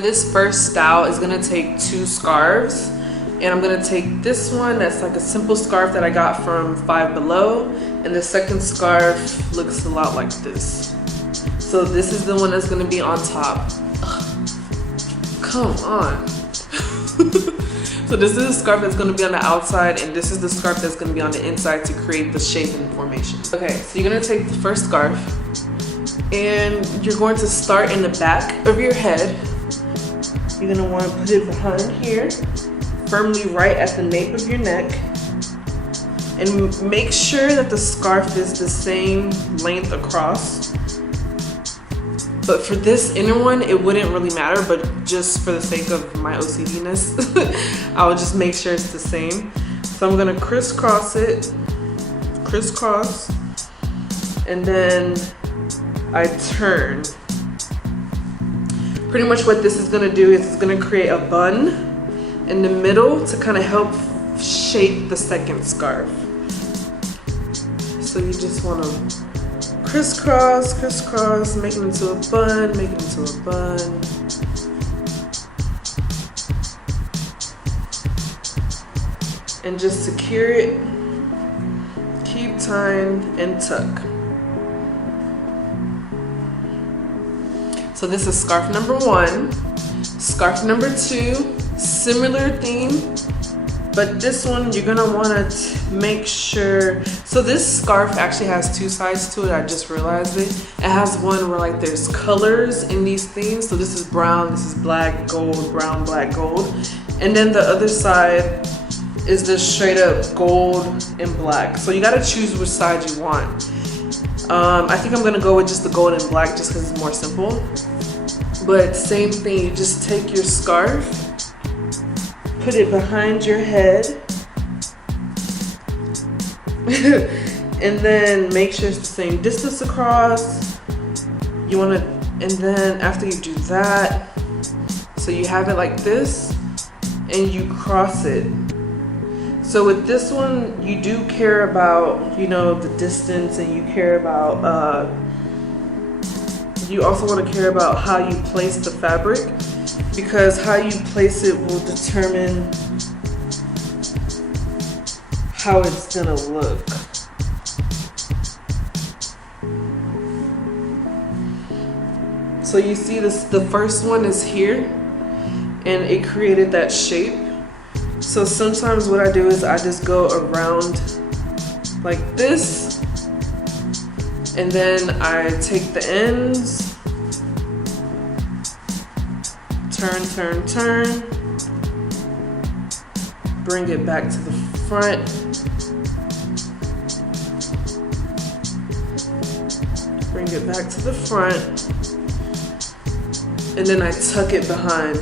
For this first style, it's gonna take 2 scarves, and I'm gonna take this one that's like a simple scarf that I got from Five Below, and the second scarf looks a lot like this. So this is the one that's gonna be on top. Ugh. Come on. So this is the scarf that's gonna be on the outside, and this is the scarf that's gonna be on the inside to create the shape and formation. Okay, so you're gonna take the first scarf, and you're going to start in the back of your head. You're gonna wanna put it behind here, firmly right at the nape of your neck, and make sure that the scarf is the same length across. But for this inner one, it wouldn't really matter, but just for the sake of my OCD-ness, I will just make sure it's the same. So I'm gonna crisscross it, crisscross, and then I turn. Pretty much what this is gonna do is it's gonna create a bun in the middle to kind of help shape the second scarf. So you just wanna crisscross, crisscross, make it into a bun, make it into a bun. And just secure it, keep tying and tuck. So this is scarf number 1. Scarf number 2, similar theme, but this one you're gonna wanna make sure, so this scarf actually has 2 sides to it, I just realized it. It has one where like there's colors in these themes, so this is brown, this is black, gold, brown, black, gold. And then the other side is just straight up gold and black. So you gotta choose which side you want. I think I'm gonna go with just the gold and black just because it's more simple. But same thing, you just take your scarf, put it behind your head, and then make sure it's the same distance across. You wanna, and then after you do that, so you have it like this, and you cross it. So with this one, you do care about, you know, the distance, and you care about, you also want to care about how you place the fabric, because how you place it will determine how it's gonna look. So you see this, the first one is here, and it created that shape. So sometimes what I do is I just go around like this, and then I take the ends, turn, turn, turn, bring it back to the front, bring it back to the front, and then I tuck it behind.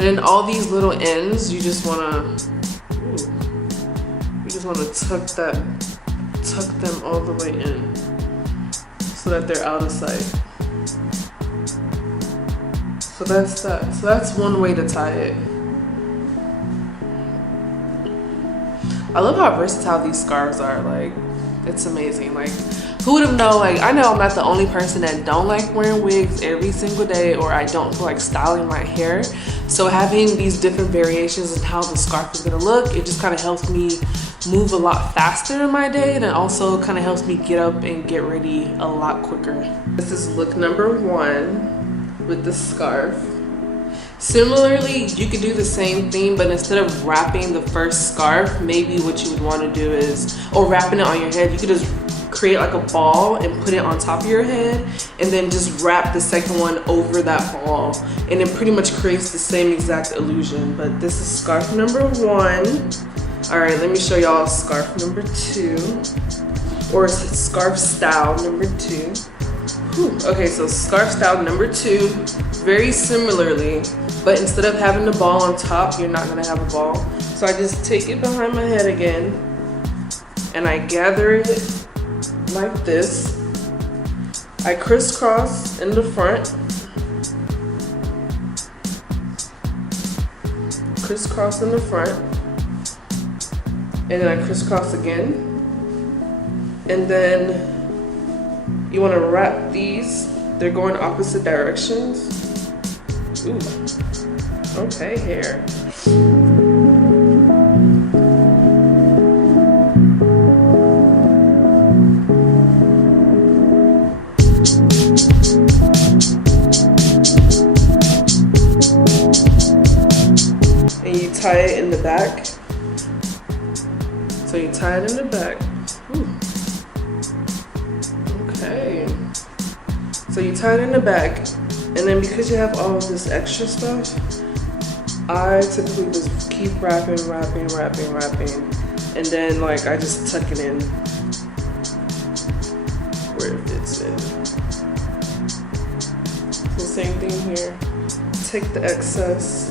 And then all these little ends, you just wanna tuck them all the way in so that they're out of sight. So that's that. So that's one way to tie it. I love how versatile these scarves are. Like, it's amazing. Like, who would have known? Like, I know I'm not the only person that don't like wearing wigs every single day, or I don't feel like styling my hair. So having these different variations in how the scarf is gonna look, it just kind of helps me move a lot faster in my day, and it also kind of helps me get up and get ready a lot quicker. This is look number 1 with the scarf. Similarly, you could do the same thing, but instead of wrapping the first scarf, maybe what you would want to do is, or wrapping it on your head, you could just create like a ball and put it on top of your head, and then just wrap the second one over that ball, and it pretty much creates the same exact illusion. But this is scarf number 1. All right, let me show y'all scarf number 2, or scarf style number 2. Whew. Okay, so scarf style number 2, very similarly, but instead of having the ball on top, you're not gonna have a ball. So I just take it behind my head again, and I gather it like this. I crisscross in the front, crisscross in the front, and then I crisscross again, And then you want to wrap these. They're going opposite directions. Ooh, okay, hair. And you tie it in the back. So you tie it in the back. Ooh. Okay. So you tie it in the back, and then because you have all of this extra stuff, I typically just keep wrapping, and then like I just tuck it in where it fits in. So same thing here. Take the excess.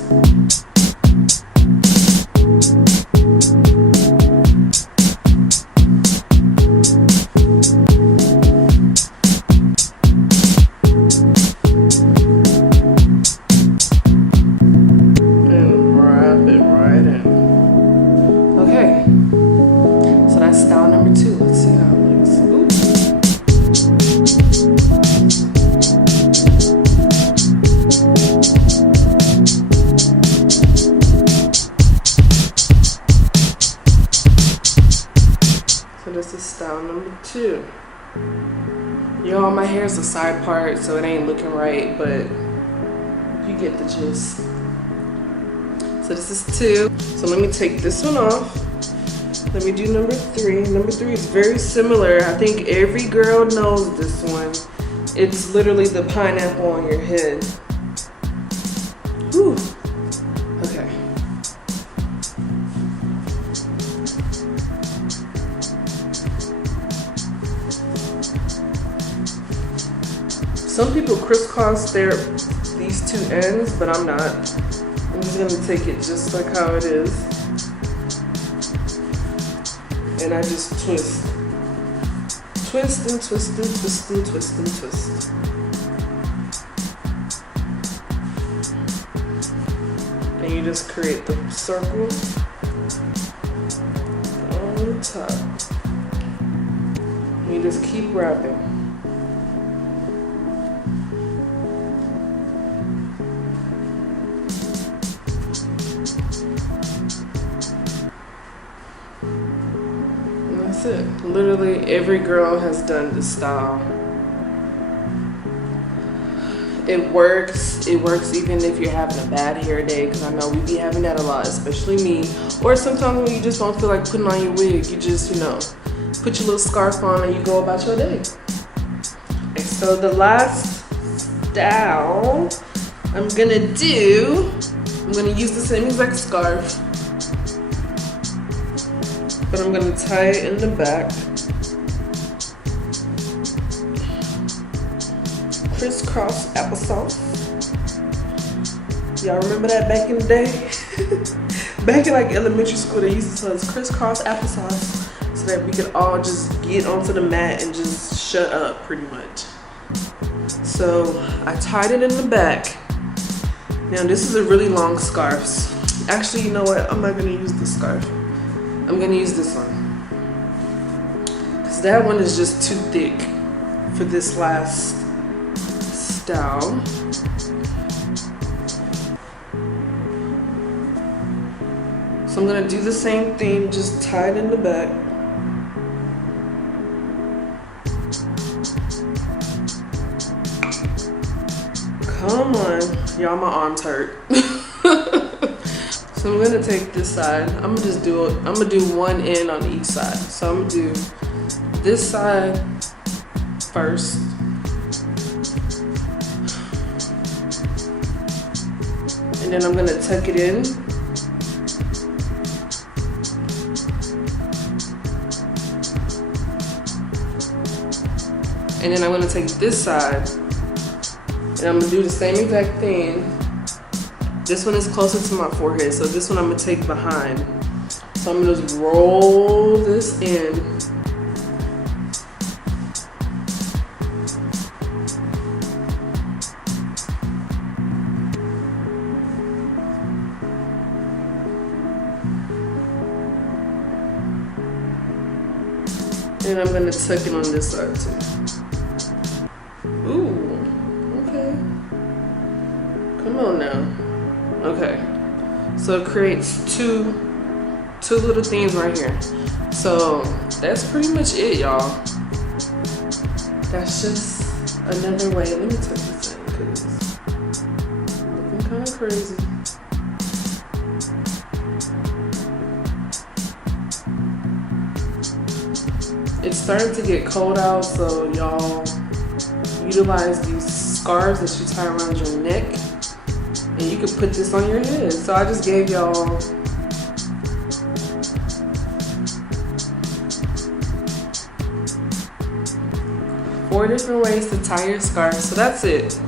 This is style number 2. Y'all, my hair is a side part, so it ain't looking right, but you get the gist. So this is 2. So let me take this one off. Let me do number 3. Number 3 is very similar. I think every girl knows this one. It's literally the pineapple on your head. Whew. Okay. Some people crisscross these 2 ends, but I'm not. I'm just gonna take it just like how it is. And I just twist. Twist and twist and twist and twist and twist. And you just create the circle on the top. And you just keep wrapping. That's it. Literally every girl has done this style. It works. It works even if you're having a bad hair day, because I know we be having that a lot, especially me. Or sometimes when you just don't feel like putting on your wig, you just, put your little scarf on and you go about your day. And so the last style I'm gonna use the same exact scarf, but I'm gonna tie it in the back. Crisscross applesauce. Y'all remember that back in the day? Back in like elementary school, they used to tell us crisscross applesauce so that we could all just get onto the mat and just shut up pretty much. So I tied it in the back. Now this is a really long scarf. Actually, you know what? I'm not gonna use this scarf. I'm gonna use this one, because that one is just too thick for this last style. So I'm gonna do the same thing, just tie it in the back. Come on, y'all, my arms hurt. So I'm gonna take this side. I'm gonna do one end on each side. So I'm gonna do this side first. And then I'm gonna tuck it in. And then I'm gonna take this side and I'm gonna do the same exact thing. This one is closer to my forehead, so this one I'm gonna take behind. So I'm gonna just roll this in. And I'm gonna tuck it on this side too. Ooh, okay. Come on now. Okay. So it creates two little things right here. So that's pretty much it, y'all. That's just another way. Let me tuck this in because it's looking kind of crazy. It's starting to get cold out, so y'all utilize these scarves that you tie around your neck, and you can put this on your head. So I just gave y'all 4 different ways to tie your scarf. So that's it.